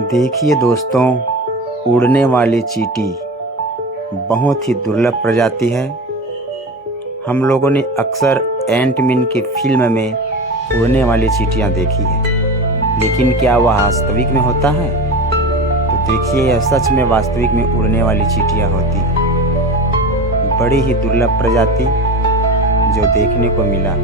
देखिए दोस्तों, उड़ने वाली चींटी बहुत ही दुर्लभ प्रजाति है। हम लोगों ने अक्सर एंटमैन की फिल्म में उड़ने वाली चींटियां देखी है, लेकिन क्या वह वास्तविक में होता है? तो देखिए, यह सच में वास्तविक में उड़ने वाली चींटियां होती हैं। बड़ी ही दुर्लभ प्रजाति जो देखने को मिला।